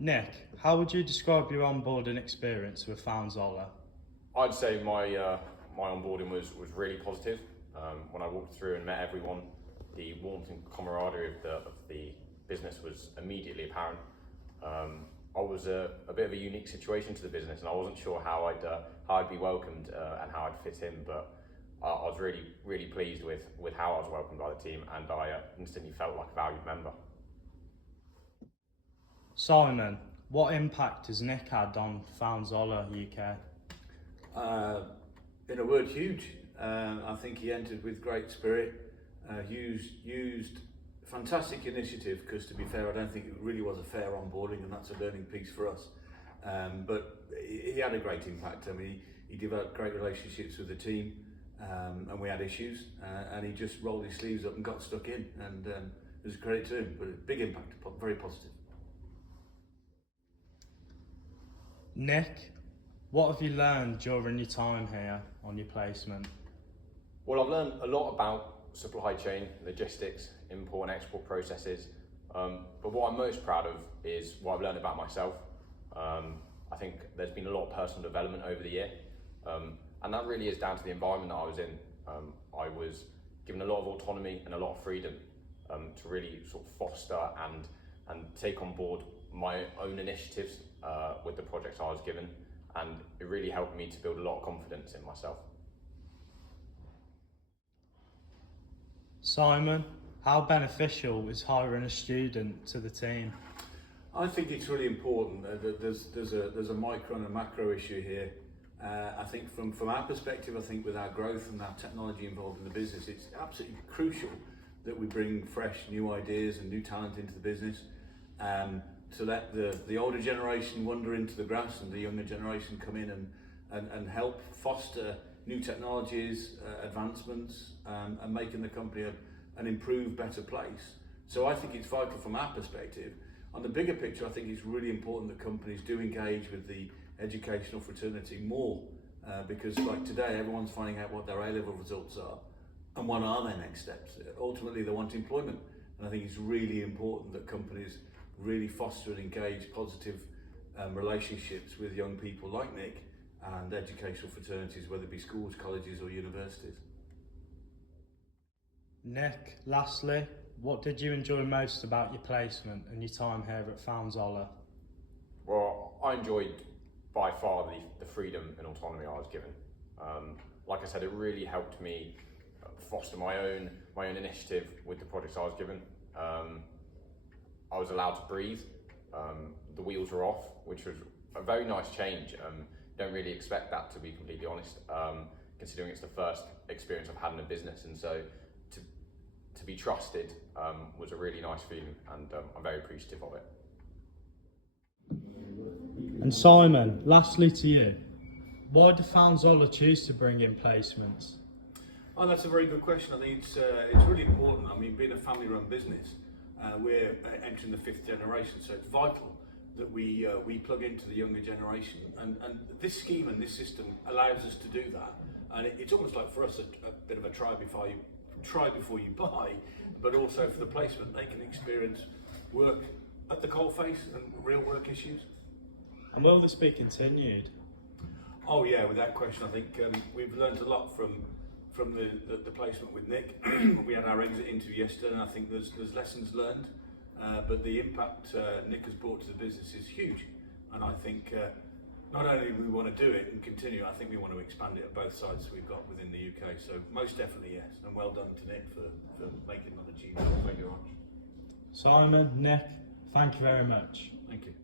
Nick, how would you describe your onboarding experience with FZUK? I'd say my onboarding was really positive. When I walked through and met everyone, the warmth and camaraderie of the business was immediately apparent. I was a bit of a unique situation to the business, and I wasn't sure how I'd be welcomed and how I'd fit in. But I was really pleased with how I was welcomed by the team, and I instantly felt like a valued member. Simon, what impact has Nick had on FZUK UK? In a word, huge. I think he entered with great spirit, used fantastic initiative, because to be fair, I don't think it really was a fair onboarding, and that's a learning piece for us. But he had a great impact. I mean, he developed great relationships with the team, and we had issues, and he just rolled his sleeves up and got stuck in, and it was a credit to him, but a big impact, very positive. Nick, what have you learned during your time here on your placement? Well, I've learned a lot about supply chain, logistics, import and export processes. But what I'm most proud of is what I've learned about myself. I think there's been a lot of personal development over the year. And that really is down to the environment that I was in. I was given a lot of autonomy and a lot of freedom to really sort of foster and take on board my own initiatives with the projects I was given. And it really helped me to build a lot of confidence in myself. Simon, how beneficial is hiring a student to the team? I think it's really important. There's a micro and a macro issue here. I think from our perspective, I think with our growth and our technology involved in the business, it's absolutely crucial that we bring fresh new ideas and new talent into the business, to let the older generation wander into the grass and the younger generation come in and help foster new technologies, advancements, and making the company an improved, better place. So I think it's vital from our perspective. On the bigger picture, I think it's really important that companies do engage with the educational fraternity more, because like today, everyone's finding out what their A-level results are and what are their next steps. Ultimately, they want employment. And I think it's really important that companies really foster and engage positive relationships with young people like Nick and educational fraternities, whether it be schools, colleges or universities. Nick, lastly, what did you enjoy most about your placement and your time here at FZUK? Well, I enjoyed by far the freedom and autonomy I was given. Like I said, it really helped me foster my own initiative with the projects I was given. I was allowed to breathe. The wheels were off, which was a very nice change. Don't really expect that, to be completely honest, considering it's the first experience I've had in a business, and so to be trusted was a really nice feeling, and I'm very appreciative of it. And Simon, lastly to you, why do FZUK choose to bring in placements? Oh, that's a very good question. I think it's really important. I mean, being a family-run business, we're entering the 5th generation, so it's vital that we plug into the younger generation, and this scheme and this system allows us to do that. And it's almost like for us a bit of a try before you buy, but also for the placement, they can experience work at the coalface and real work issues. And will this be continued? Oh yeah, without question. I think we've learned a lot from the placement with Nick. We had our exit interview yesterday, and I think there's lessons learned, but the impact Nick has brought to the business is huge. And I think not only do we want to do it and continue, I think we want to expand it at both sites we've got within the UK. So most definitely yes, and well done to Nick for making that achievement. Thank you very much. Simon, Nick, thank you very much. Thank you.